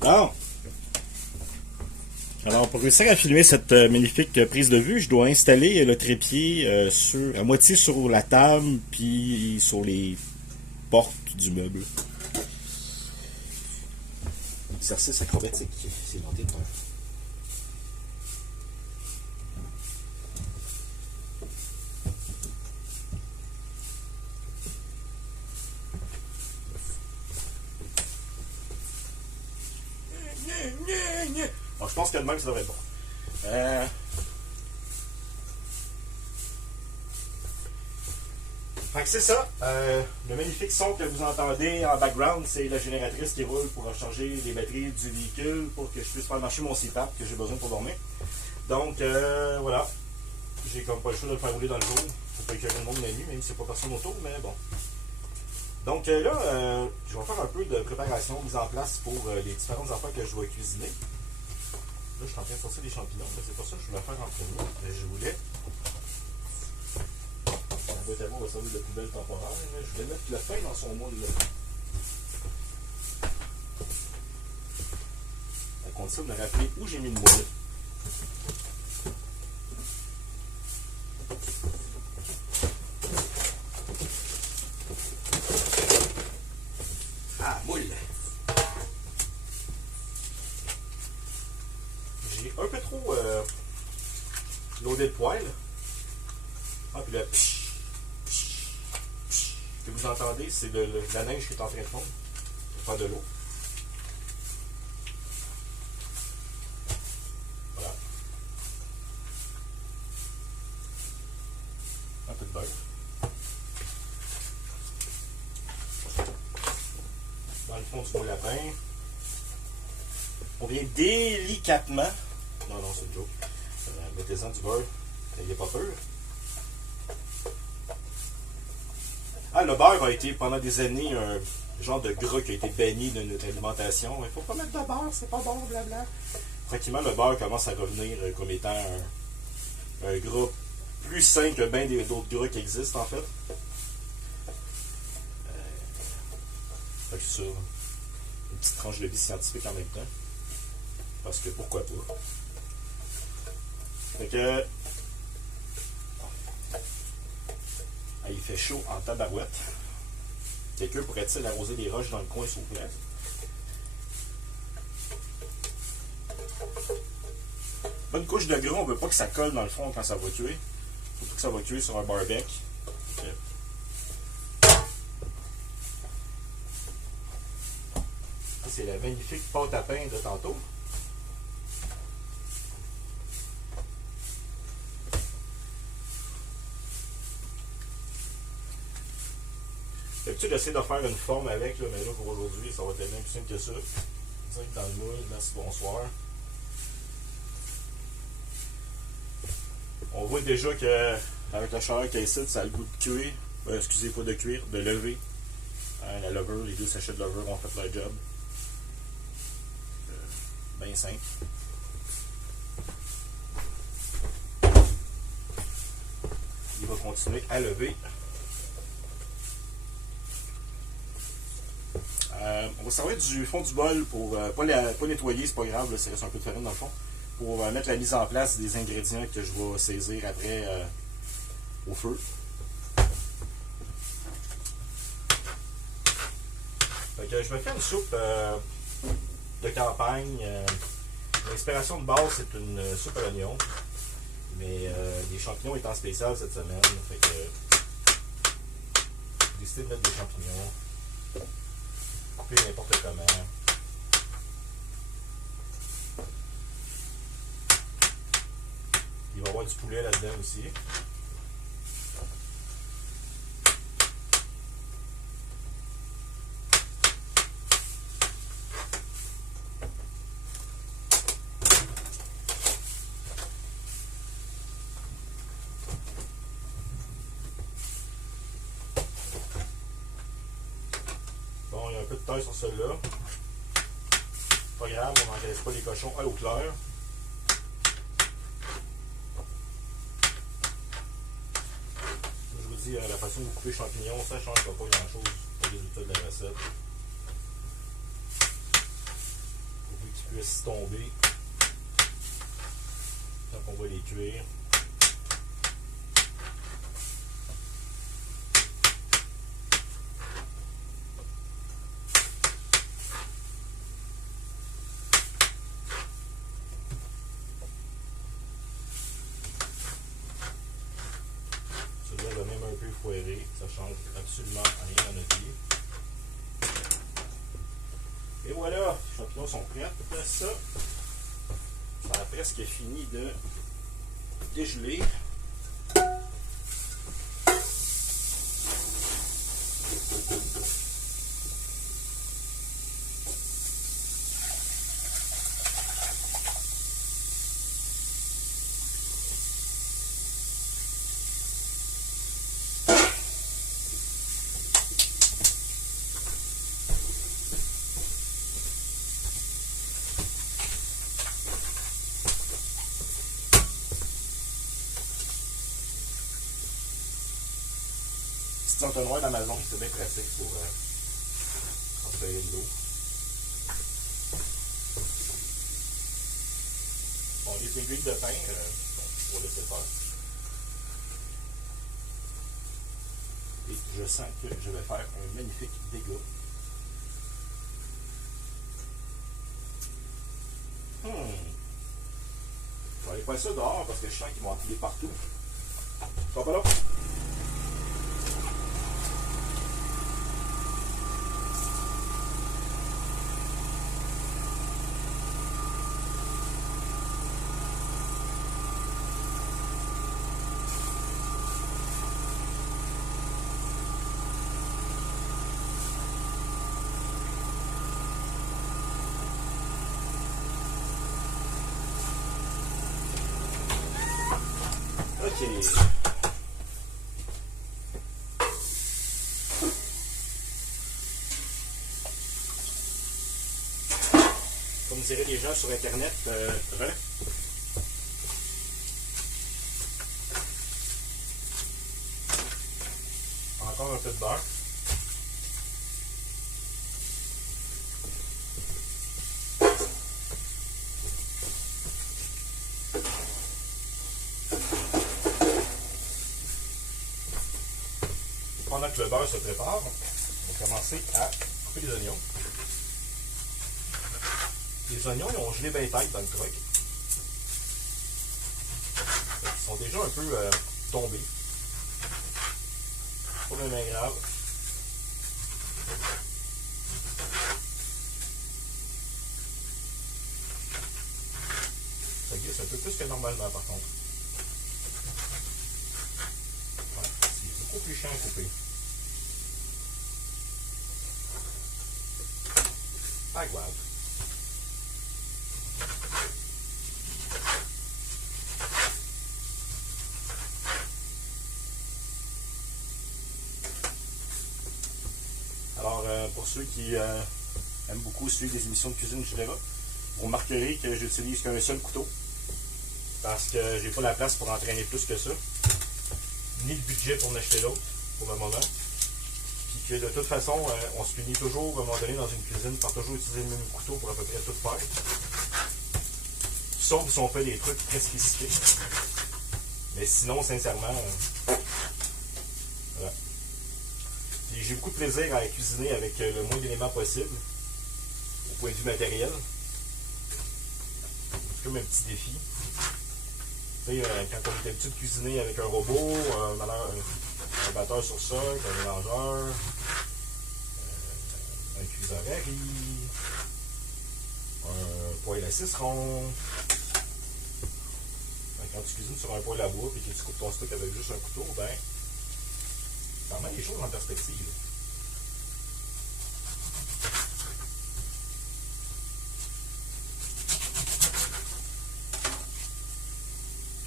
Bon. Alors, pour réussir à filmer cette magnifique prise de vue, je dois installer le trépied à moitié sur la table, puis sur les portes du meuble. Exercice acrobatique, c'est noté de bon, je pense que demain, ça devrait être bon. Fait que c'est ça. Le magnifique son que vous entendez en background, c'est la génératrice qui roule pour recharger les batteries du véhicule pour que je puisse faire marcher mon CPAP que j'ai besoin pour dormir. Donc, voilà. J'ai comme pas le choix de le faire rouler dans le jour. Ça peut éclairer le monde la nuit, même si c'est pas personne autour, mais bon. Donc là, je vais faire un peu de préparation, mise en place pour les différentes affaires que je vais cuisiner. Là, je suis en train de sortir des champignons, mais c'est pas ça que je voulais faire en premier. Mais je voulais. La boîte à mots va servir de poubelle temporaire. Je vais mettre le pain dans son moule. À condition de me rappeler où j'ai mis le moule. Ah, moule! J'ai un peu trop loadé le poêle. Ah, puis là, que vous entendez, c'est la neige qui est en train de fondre. Pas de l'eau. Voilà. Un peu de beurre. Dans le fond du moule à pain. On vient délicatement. Non, c'est une joke. Mettez-en du beurre. N'ayez pas peur. Ah, le beurre a été pendant des années un genre de gras qui a été banni de notre alimentation. Il faut pas mettre de beurre, c'est pas bon, blabla. Tranquillement, le beurre commence à revenir comme étant un gras plus sain que bien d'autres gras qui existent en fait. Fait que ça, une petite tranche de vie scientifique en même temps. Parce que pourquoi pas. Fait que. Ah, il fait chaud en tabarouette. Quelqu'un pourrait-il arroser des roches dans le coin, s'il vous plaît? Bonne couche de gras, on ne veut pas que ça colle dans le fond quand ça va cuire. Il faut que ça va cuire sur un barbecue. Okay. C'est la magnifique pâte à pain de tantôt. J'ai l'habitude d'essayer de faire une forme avec, là, mais là pour aujourd'hui, ça va être bien plus simple que ça. Direct dans le moule, merci, bonsoir. On voit déjà qu'avec la chaleur qu'il y a ici, ça a le goût de cuire. Excusez, pas de cuire, de lever. La levure, les 2 sachets de levure ont fait leur job. Bien simple. Il va continuer à lever. On va servir du fond du bol pour pas nettoyer, c'est pas grave, là, ça reste un peu de farine dans le fond. Pour mettre la mise en place des ingrédients que je vais saisir après au feu. Fait que je me fais une soupe de campagne. L'inspiration de base, c'est une soupe à l'oignon. Mais les champignons étant spécial cette semaine, fait que j'ai décidé de mettre des champignons. Couper n'importe comment. Il va y avoir du poulet là-dedans aussi. Bon, il y a un peu de taille sur celui-là. Pas grave, on n'engraisse pas les cochons à l'eau claire. Je vous dis, la façon de couper les champignons, ça ne changera pas grand-chose au résultat de la recette. puissent tomber quand on va les cuire. Celui-là va même un peu foirer, ça change absolument rien à notre vie. Et voilà, les champignons sont prêts. Après ça, ça a presque fini de dégeler. Petit entonnoir d'Amazon, c'est bien pratique pour transférer de l'eau. Bon, les aiguilles de pain, on va laisser faire. Et je sens que je vais faire un magnifique dégât. Je vais aller faire ça dehors parce que je sens qu'ils vont empiler partout. Ils sont pas là? Ok. Comme diraient les gens sur Internet, encore un peu de beurre. Pendant que le beurre se prépare, on va commencer à couper les oignons. Les oignons, ils ont gelé bien tête dans le truc. Ils sont déjà un peu tombés. Pas vraiment grave. Ça glisse un peu plus que normalement par contre. Ouais, c'est beaucoup plus chiant à couper. Pas grave. Alors, pour ceux qui aiment beaucoup suivre des émissions de cuisine, etc., vous remarquerez que j'utilise qu'un seul couteau parce que j'ai pas la place pour entraîner plus que ça, ni le budget pour en acheter d'autres pour le moment. Puis que de toute façon, on se finit toujours à un moment donné dans une cuisine par toujours utiliser le même couteau pour à peu près tout faire. Sauf si on fait des trucs très spécifiques. Mais sinon, sincèrement, voilà. J'ai beaucoup de plaisir à cuisiner avec le moins d'éléments possible, au point de vue matériel. C'est comme un petit défi. Tu sais, quand on est habitué de cuisiner avec un robot, un batteur sur socle, un mélangeur, un cuiseur à riz, un poêle à cicerons. Quand tu cuisines sur un poêle à bois et que tu coupes ton steak avec juste un couteau, ben, ça remet les choses en perspective.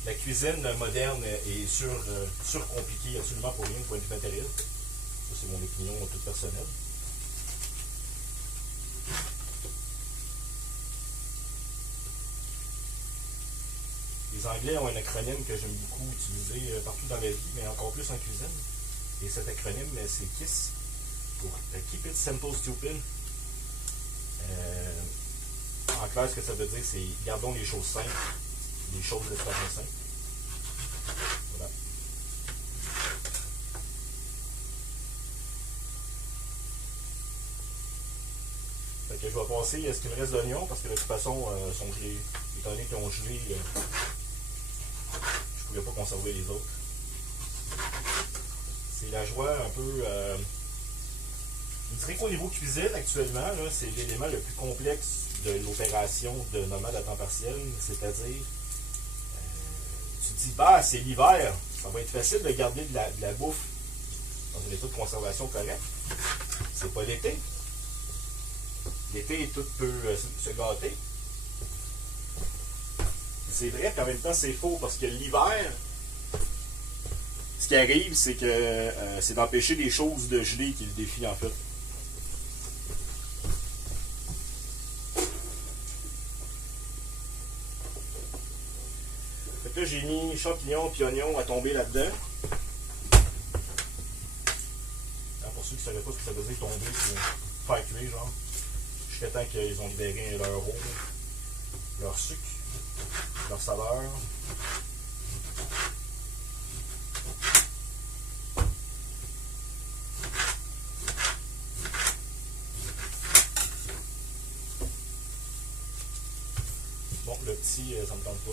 La cuisine moderne est surcompliquée absolument pour rien du point de vue matériel. Ça, c'est mon opinion toute personnelle. Les Anglais ont un acronyme que j'aime beaucoup utiliser partout dans la vie, mais encore plus en cuisine. Et cet acronyme, c'est KISS, pour Keep It Simple Stupid. En clair, ce que ça veut dire, c'est gardons les choses simples, les choses de façon simple. Voilà. Fait que je vais passer ce qu'il me reste d'oignons, parce que de toute façon, sont gelés. Étant donné qu'ils ont gelé, je ne pouvais pas conserver les autres. C'est la joie un peu... je dirais qu'au niveau cuisine, actuellement, c'est l'élément le plus complexe de l'opération de nomade à temps partiel. C'est-à-dire, tu te dis, bah, c'est l'hiver, ça va être facile de garder de la bouffe dans un état de conservation correct. C'est pas l'été. L'été, tout peut se gâter. C'est vrai qu'en même temps, c'est faux, parce que l'hiver, ce qui arrive, c'est que c'est d'empêcher les choses de geler qui est le défi, en fait. Fait que là, j'ai mis champignons et oignons à tomber là-dedans. Pour ceux qui ne savaient pas ce que ça veut dire tomber, c'est faire cuire, genre. Jusqu'à temps qu'ils ont libéré leur eau, leur sucre, leur saveur. Bon, le petit, ça me tente pas.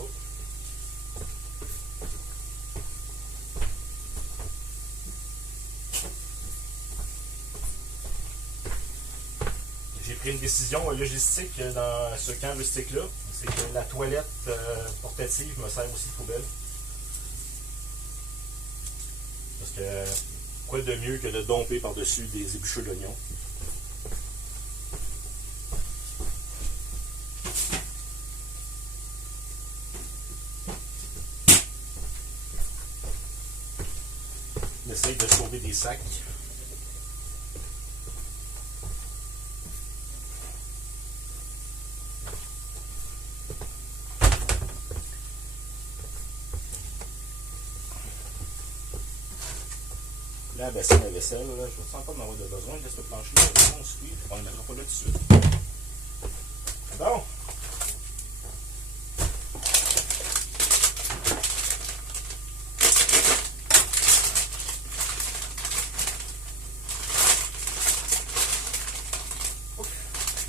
J'ai pris une décision logistique dans ce camp rustique-là. C'est que la toilette portative me sert aussi de poubelle. Parce que quoi de mieux que de domper par-dessus des épluchures d'oignons. On essaye de sauver des sacs. La bassine à vaisselle, là, je ne sens pas d'en avoir besoin de ce plancher-là. On suit, on ne le mettra pas là tout de suite. Bon.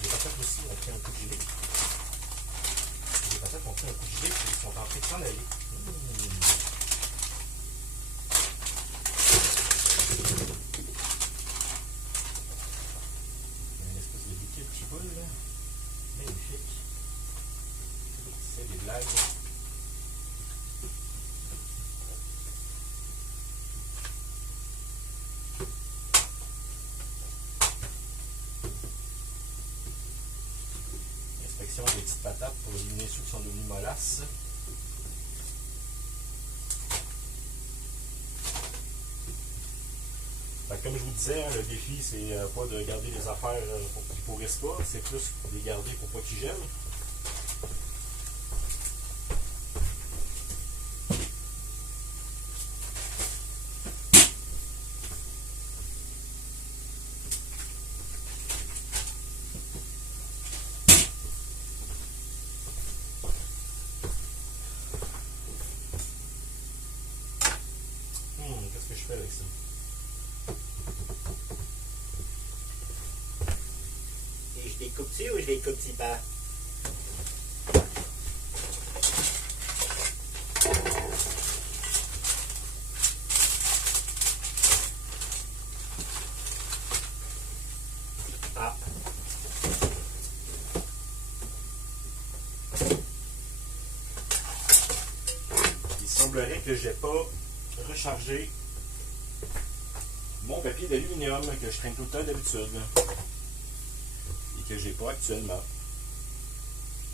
Les patates aussi ont pris un coup de gilet. Les patates ont pris un coup de gilet et ils sont en train de s'en aller. Inspection des petites patates pour éliminer ceux qui sont devenus mollasses. Comme je vous disais, le défi, c'est pas de garder les affaires pour qu'ils ne pourrissent pas, c'est plus de les garder pour pas qu'ils gèlent. Qu'est-ce que je fais avec ça? Et je les coupe-tu ou je les coupe-tu pas? Ah. Il semblerait que j'ai pas rechargé mon papier d'aluminium que je traîne tout le temps d'habitude et que j'ai pas actuellement.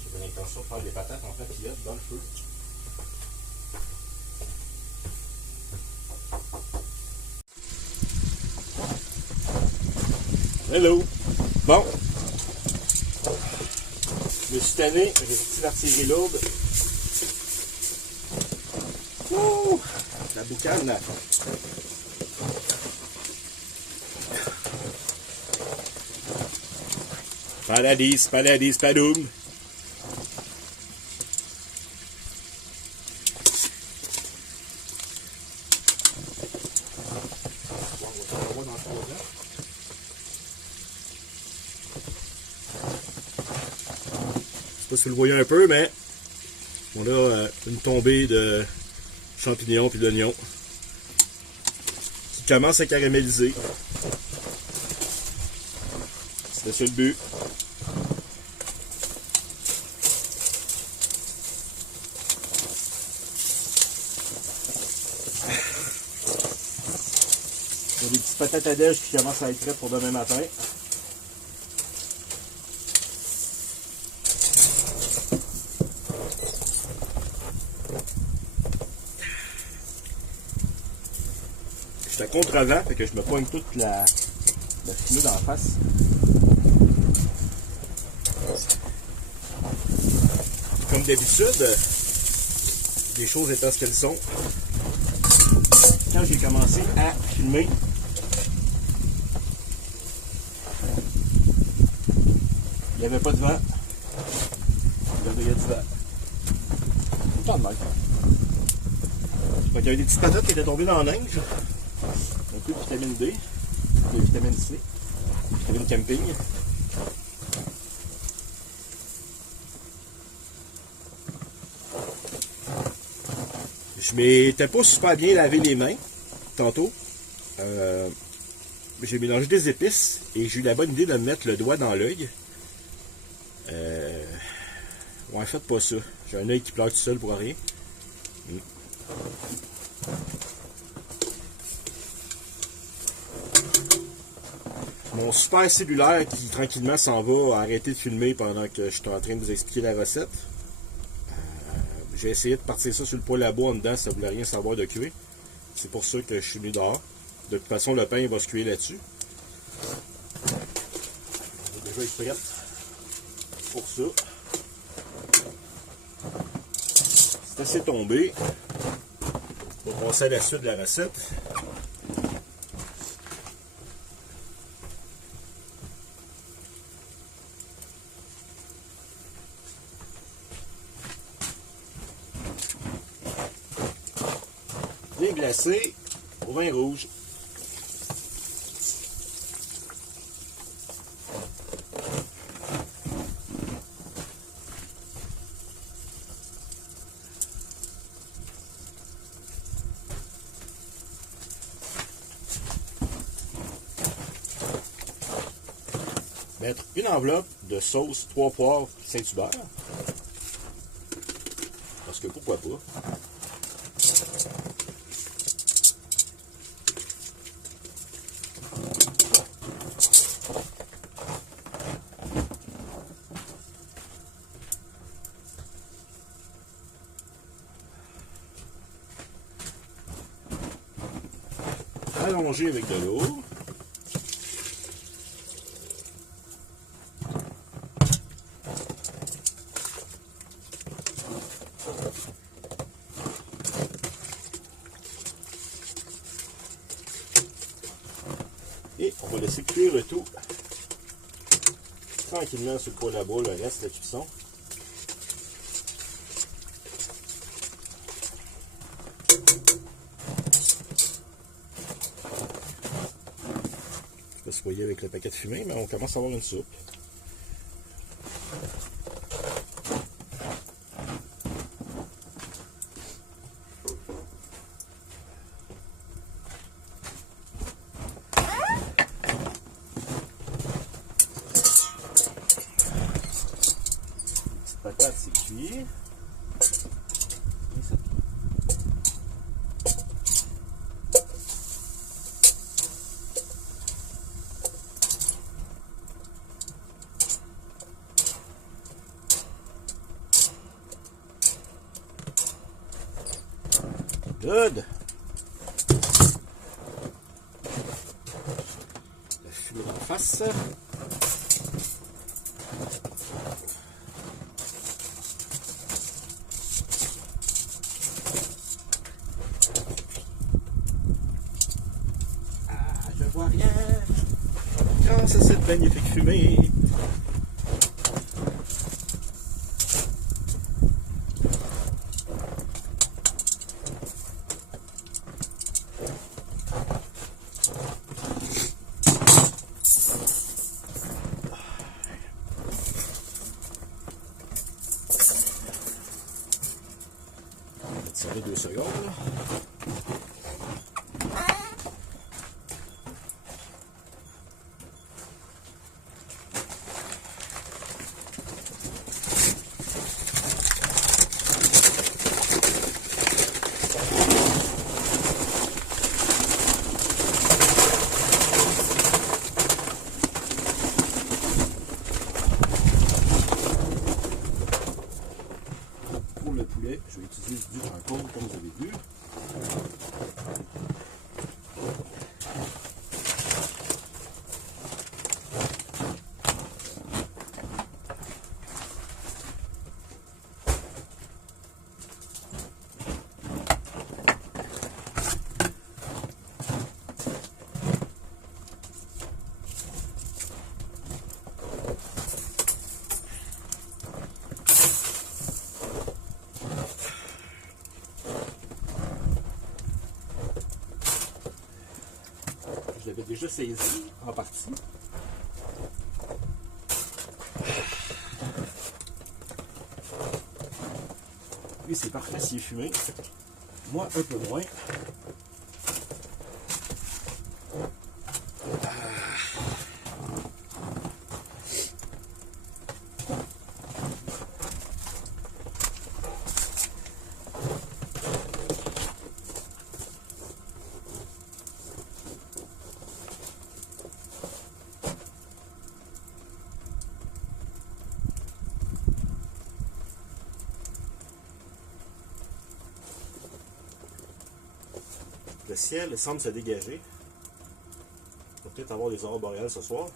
J'avais l'intention de faire des patates en papillote dans le feu. Hello! Bon! Je me suis tanné, j'ai sorti l'artillerie lourde. Ouh! La boucane! Paradis, paradis, padoum! pas si vous le voyez un peu, mais on a une tombée de champignons et d'oignons qui commence à caraméliser. C'était ça le but. Il y a des petites patates à dèche qui commencent à être prêtes pour demain matin. Je suis à contre-vent, fait que je me poigne toute la fumée dans la face. Comme d'habitude, les choses étant ce qu'elles sont, quand j'ai commencé à filmer, il n'y avait pas de vent. Regardez, il y a du vent. Pas de mal. Il y avait des petites patates qui étaient tombées dans la neige. Un peu de vitamine D, de vitamine C, vitamine camping. Je m'étais pas super bien lavé les mains tantôt. J'ai mélangé des épices et j'ai eu la bonne idée de me mettre le doigt dans l'œil. Ouais, faites pas ça. J'ai un œil qui pleure tout seul pour rien. Mon super cellulaire qui tranquillement s'en va arrêter de filmer pendant que je suis en train de vous expliquer la recette. J'ai essayé de partir ça sur le poêle à bois en dedans, ça ne voulait rien savoir de cuire. C'est pour ça que je suis venu dehors. De toute façon, le pain il va se cuire là-dessus. On va déjà être prête pour ça. C'est assez tombé. On va passer à la suite de la recette. Bien glacé au vin rouge. Mettre une enveloppe de sauce 3 poivres Saint-Hubert. Parce que pourquoi pas. Allonger avec de l'eau. Et on va laisser cuire le tout tranquillement sur le poêle à bois, le reste de la cuisson. Je vais se voyer avec le paquet de fumée, mais on commence à avoir une soupe. Patate, c'est cuit. Good. La fumée en face. Je vois rien grâce à cette magnifique fumée. Attendez 2 secondes. Pour le poulet, je vais utiliser du charcoal comme vous avez vu. Je l'avais déjà saisi en partie. Lui, c'est parfait s'il est fumé. Moi, un peu moins. Le ciel semble se dégager. On va peut-être avoir des aurores boréales ce soir.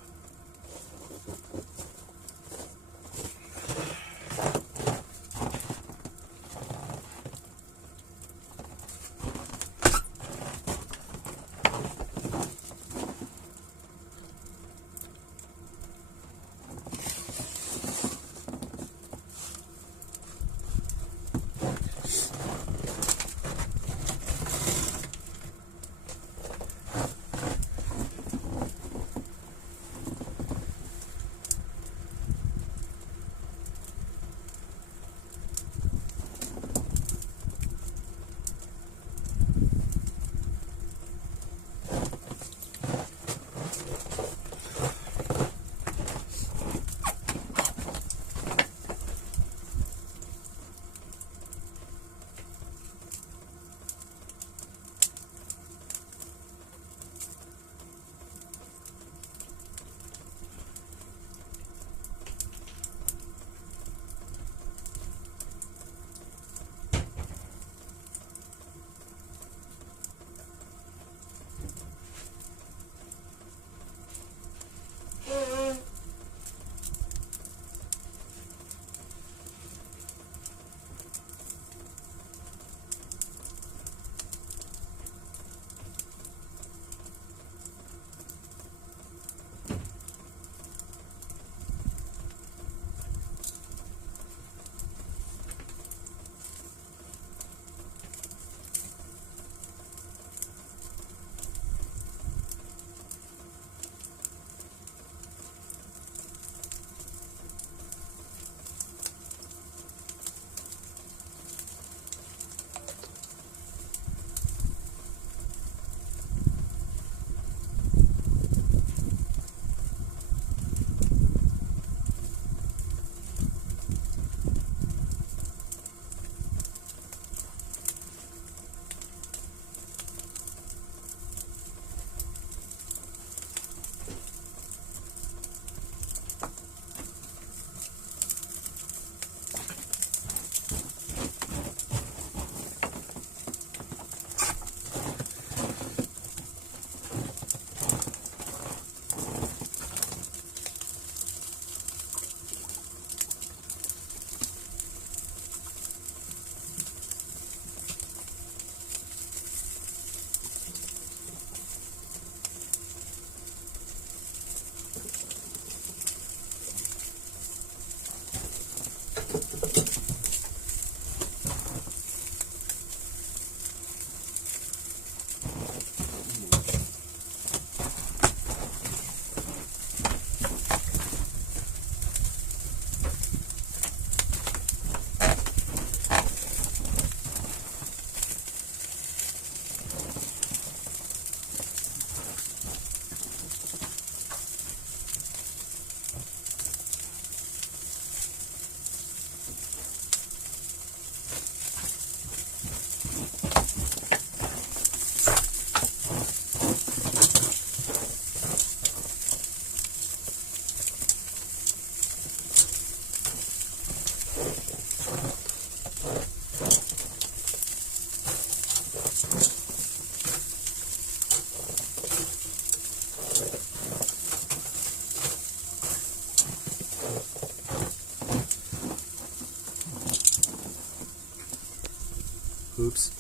Oups.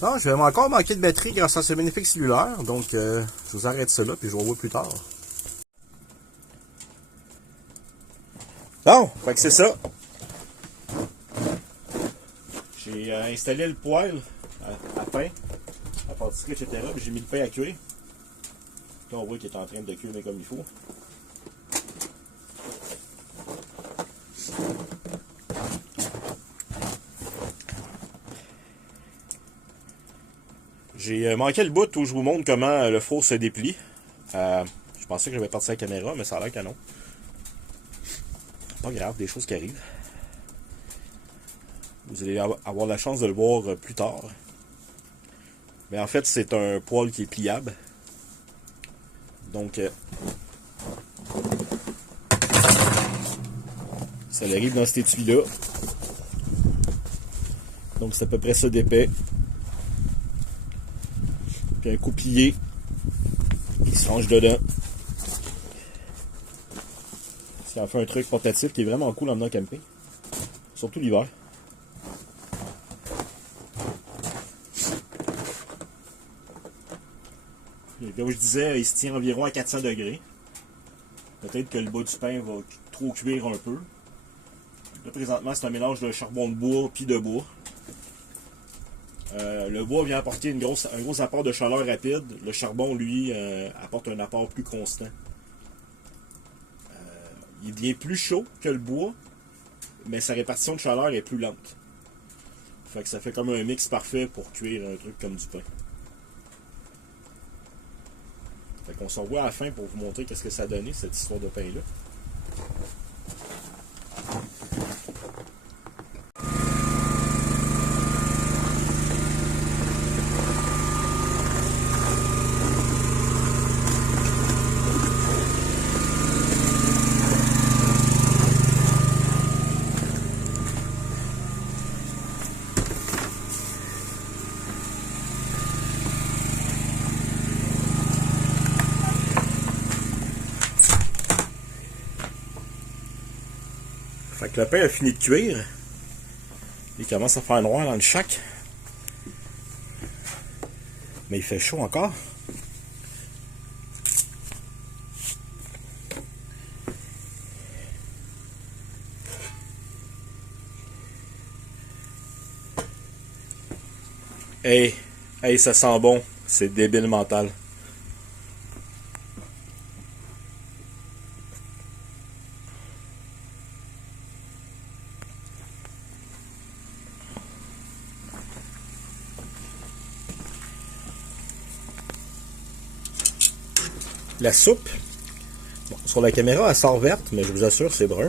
Non, je vais encore manquer de batterie grâce à ce magnifique cellulaire. Donc, je vous arrête ça là, puis je vous revois plus tard. Bon, fait que c'est ça. J'ai installé le poêle à pain, à pâtisserie, etc. Puis j'ai mis le pain à cuire. Là, on voit qu'il est en train de cuire comme il faut. J'ai manqué le bout où je vous montre comment le four se déplie. Je pensais que j'avais parti la caméra, mais ça a l'air que non. Pas grave, des choses qui arrivent. Vous allez avoir la chance de le voir plus tard. Mais en fait, c'est un poêle qui est pliable. Donc, ça arrive dans cet étui-là. Donc, c'est à peu près ça d'épais. Puis un coupillier qui se range dedans. Ça en fait un truc portatif qui est vraiment cool en venant camper. Surtout l'hiver. Comme je disais, il se tient environ à 400 degrés. Peut-être que le bas du pain va trop cuire un peu. Là, présentement, c'est un mélange de charbon de bois puis de bois. Le bois vient apporter un gros apport de chaleur rapide. Le charbon, lui, apporte un apport plus constant. Il devient plus chaud que le bois, mais sa répartition de chaleur est plus lente. Fait que ça fait comme un mix parfait pour cuire un truc comme du pain. Fait qu'on se revoit à la fin pour vous montrer qu'est-ce que ça a donné, cette histoire de pain-là. Fait que le pain a fini de cuire. Il commence à faire noir dans le chac. Mais il fait chaud encore. Hey, ça sent bon. C'est débile mental. La soupe, bon, sur la caméra elle sort verte, mais je vous assure c'est brun.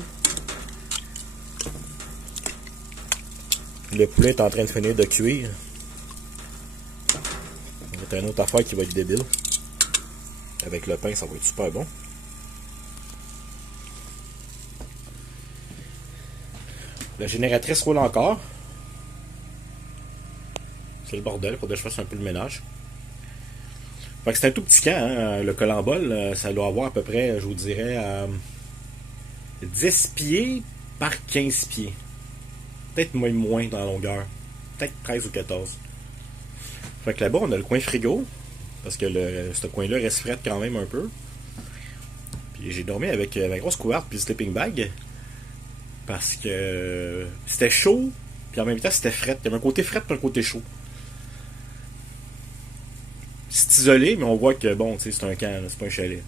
Le poulet est en train de finir de cuire. C'est une autre affaire qui va être débile. Avec le pain, ça va être super bon. La génératrice roule encore. C'est le bordel, faudrait que je fasse un peu le ménage. Fait que c'est un tout petit camp, hein? Le colambol, ça doit avoir à peu près, je vous dirais, 10 pieds par 15 pieds. Peut-être même moins dans la longueur. Peut-être 13 ou 14. Fait que là-bas, on a le coin frigo. Parce que ce coin-là reste frais quand même un peu. Puis j'ai dormi avec ma grosse couverte puis le sleeping bag. Parce que c'était chaud, puis en même temps c'était frais. Il y avait un côté frais et un côté chaud. C'est isolé, mais on voit que bon, c'est un camp, c'est pas un chalet.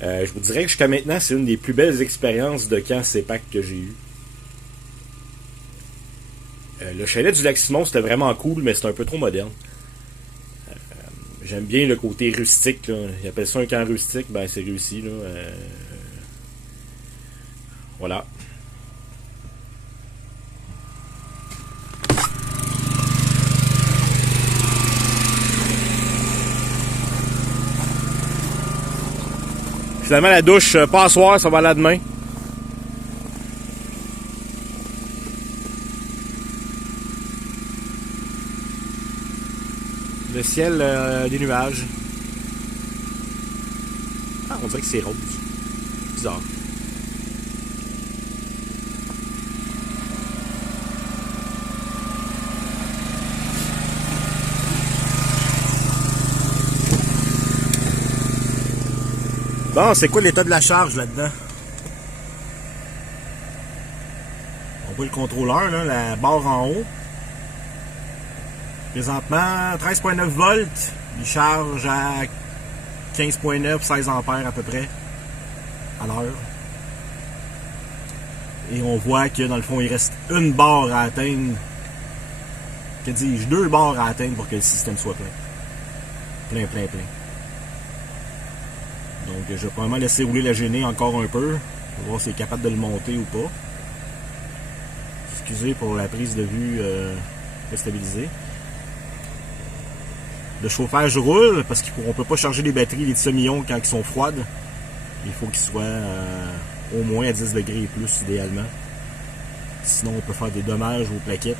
Je vous dirais que jusqu'à maintenant, c'est une des plus belles expériences de camp CEPAC que j'ai eu. Le chalet du Lac-Simon, c'était vraiment cool, mais c'était un peu trop moderne. J'aime bien le côté rustique, là. Ils appellent ça un camp rustique, ben c'est réussi, là. Voilà. Finalement, la douche, pas à soir, ça va aller à demain. Le ciel, des nuages. Ah, on dirait que c'est rose. Bizarre. Bon, c'est quoi l'état de la charge là-dedans? On voit le contrôleur, là, la barre en haut. Présentement, 13.9 volts. Il charge à 15.9, 16 ampères à peu près à l'heure. Et on voit que dans le fond, il reste une barre à atteindre. Que dis-je? 2 barres à atteindre pour que le système soit plein. Plein. Donc, je vais probablement laisser rouler la Génie encore un peu. Pour voir si c'est capable de le monter ou pas. Excusez pour la prise de vue stabilisée. Le chauffage roule parce qu'on ne peut pas charger les batteries lithium-ion quand ils sont froides. Il faut qu'ils soient au moins à 10 degrés et plus idéalement. Sinon on peut faire des dommages aux plaquettes.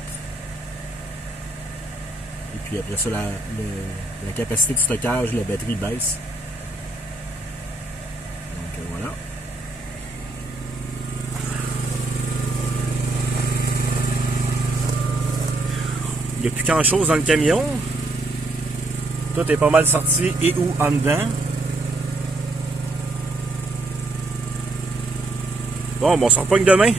Et puis après ça, la capacité de stockage de la batterie baisse. Donc voilà. Il n'y a plus grand chose dans le camion. Tout est pas mal sorti et ou en dedans. Bon, on se repogne demain.